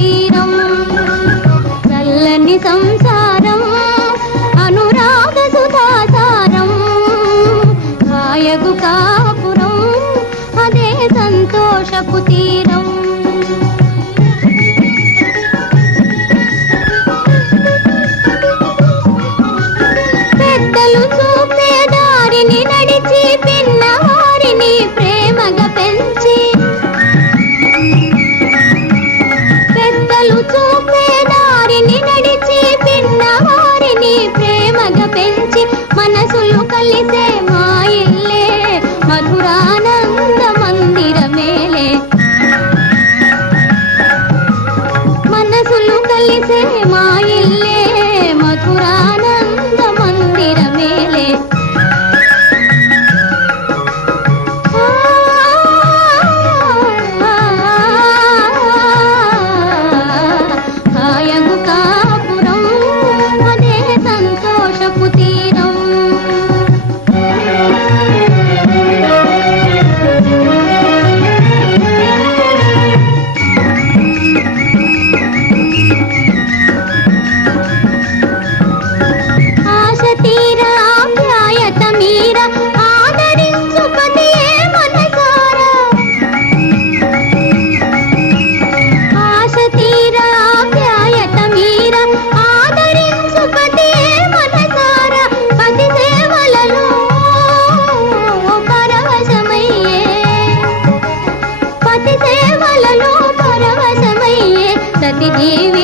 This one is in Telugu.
తీరం చల్లని సంసారం అనురాగ సుధాసారం కాయగు కాపురం అదే సంతోషపు తీరం పెద్దలు చూపే దారిని నడిచి పిన్నవారిని ప్రేమగా పెంచి పెద్దలు చూపే దారిని నడిచి పిన్నవారిని ప్రేమగా పెంచి మనసులు కలిసే మా ఇల్లే మధురానంద మందిరమేలే మనసులు కలిసే మా ఇల్లే మధురానంద మందిరమేలే కాయగు కాపురం అదే సంతోషపు తీరం ఆశ తీర ఆప్యాయత మీర ఆదరించు పతియే మనసారా ఆశ తీర ఆప్యాయత మీర ఆదరించు పతియే మనసారా పతి సేవలలో పరవశమయ్యే పతి సేవలలో పరవశమయ్యే సతి జీవి